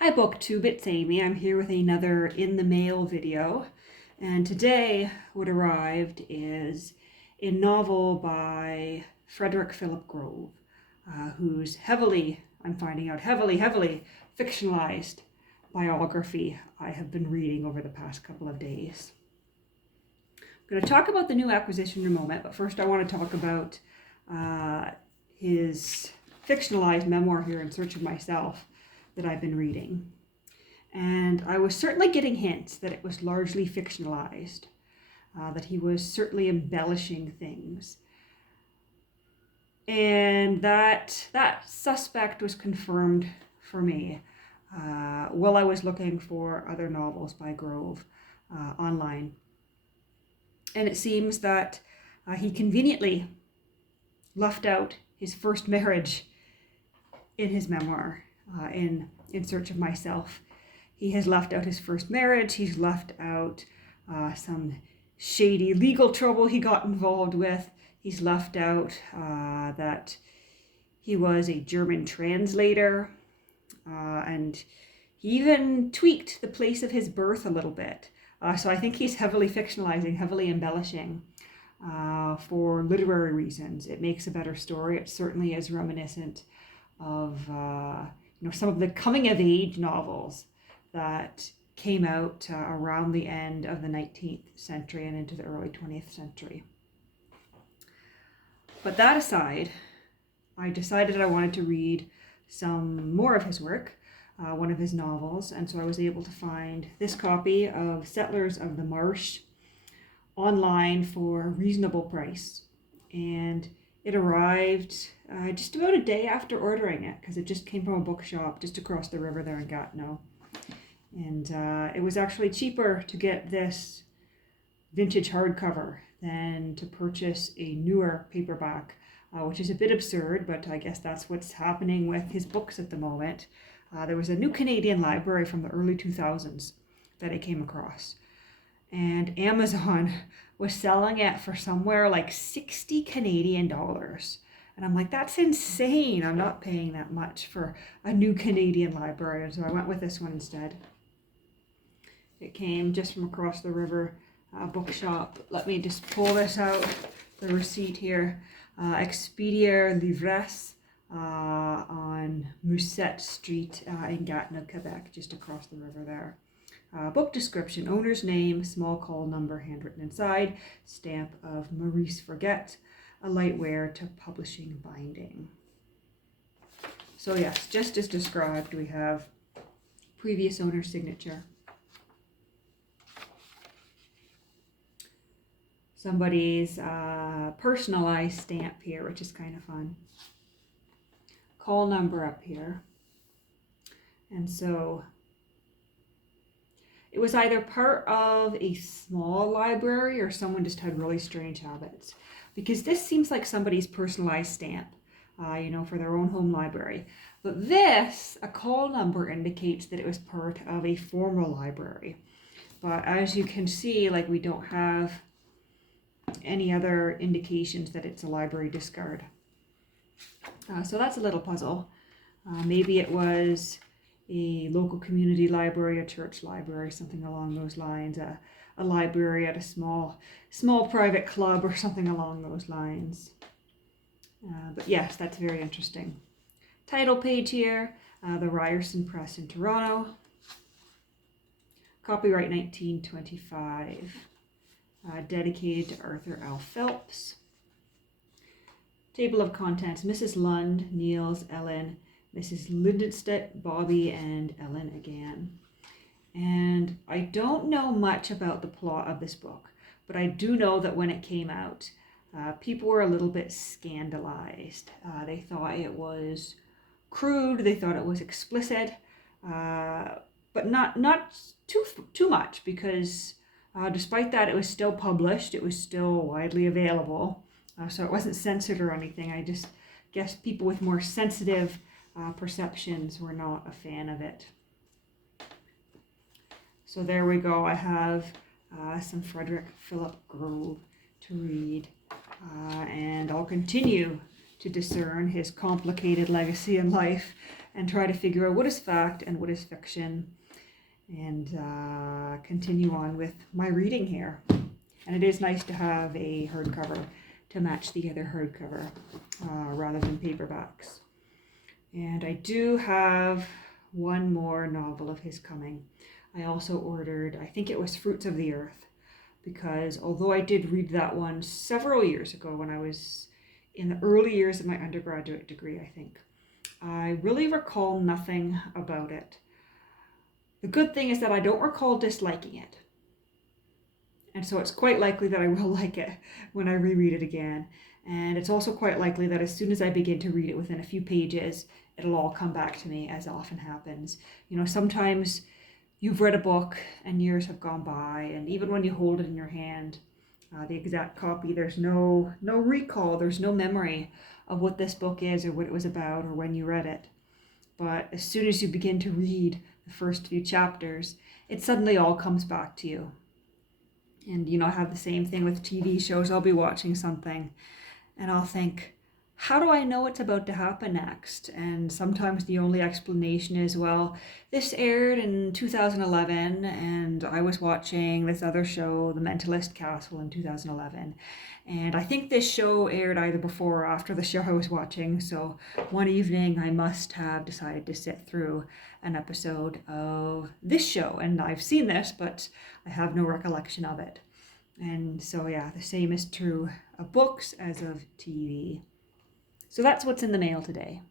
Hi BookTube, it's Amy. I'm here with another In the Mail video. And today what arrived is a novel by Frederick Philip Grove, whose I'm finding out, heavily fictionalized biography I have been reading over the past couple of days. I'm going to talk about the new acquisition in a moment, but first I want to talk about his fictionalized memoir here, In Search of Myself, that I've been reading. And I was certainly getting hints that it was largely fictionalized, that he was certainly embellishing things. And that suspect was confirmed for me while I was looking for other novels by Grove online. And it seems that he conveniently left out his first marriage in his memoir, in Search of Myself. He has left out his first marriage. He's left out some shady legal trouble he got involved with. He's left out that he was a German translator, and he even tweaked the place of his birth a little bit. So I think he's heavily fictionalizing, heavily embellishing for literary reasons. It makes a better story. It certainly is reminiscent of some of the coming-of-age novels that came out around the end of the 19th century and into the early 20th century. But that aside, I decided I wanted to read some more of his work, one of his novels, and so I was able to find this copy of Settlers of the Marsh online for a reasonable price. And it arrived just about a day after ordering it, because it just came from a bookshop just across the river there in Gatineau. And it was actually cheaper to get this vintage hardcover than to purchase a newer paperback, which is a bit absurd, but I guess that's what's happening with his books at the moment. There was a new Canadian library from the early 2000s that I came across, and Amazon was selling it for somewhere like 60 Canadian dollars. And I'm like, that's insane. I'm not paying that much for a new Canadian library. And so I went with this one instead. It came just from across the river, bookshop. Let me just pull this out, the receipt here. Expéditeur Livresse on Musette Street in Gatineau, Quebec, just across the river there. Book description: owner's name, small call number handwritten inside, stamp of Maurice Forget, a light wear to publishing binding. So yes, just as described, we have previous owner's signature. Somebody's personalized stamp here, which is kind of fun. Call number up here. And so it was either part of a small library or someone just had really strange habits, because this seems like somebody's personalized stamp, for their own home library. But this, a call number, indicates that it was part of a formal library. But as you can see, we don't have any other indications that it's a library discard. So that's a little puzzle. Maybe it was a local community library, a church library, something along those lines, a library at a small private club or something along those lines. But yes, that's very interesting. Title page here, the Ryerson Press in Toronto. Copyright 1925. Dedicated to Arthur L. Phelps. Table of contents: Mrs. Lund, Niels, Ellen, Mrs. Lindenstedt, Bobby, and Ellen again. And I don't know much about the plot of this book, but I do know that when it came out, people were a little bit scandalized. They thought it was crude, they thought it was explicit, but not too much, because despite that, it was still published, it was still widely available, so it wasn't censored or anything. I just guess people with more sensitive perceptions were not a fan of it. So there we go. I have some Frederick Philip Grove to read, and I'll continue to discern his complicated legacy in life and try to figure out what is fact and what is fiction, and continue on with my reading here. And it is nice to have a hardcover to match the other hardcover rather than paperbacks. And I do have one more novel of his coming. I also ordered, I think it was Fruits of the Earth, because although I did read that one several years ago when I was in the early years of my undergraduate degree, I think, I really recall nothing about it. The good thing is that I don't recall disliking it. And so it's quite likely that I will like it when I reread it again. And it's also quite likely that as soon as I begin to read it within a few pages, it'll all come back to me, as often happens. Sometimes you've read a book and years have gone by, and even when you hold it in your hand, the exact copy, there's no recall, there's no memory of what this book is or what it was about or when you read it. But as soon as you begin to read the first few chapters, it suddenly all comes back to you. And I have the same thing with TV shows. I'll be watching something and I'll think, how do I know what's about to happen next? And sometimes the only explanation is, well, this aired in 2011 and I was watching this other show, The Mentalist Castle, in 2011. And I think this show aired either before or after the show I was watching. So one evening I must have decided to sit through an episode of this show. And I've seen this, but I have no recollection of it. And so yeah, the same is true of books as of TV. So that's what's in the mail today.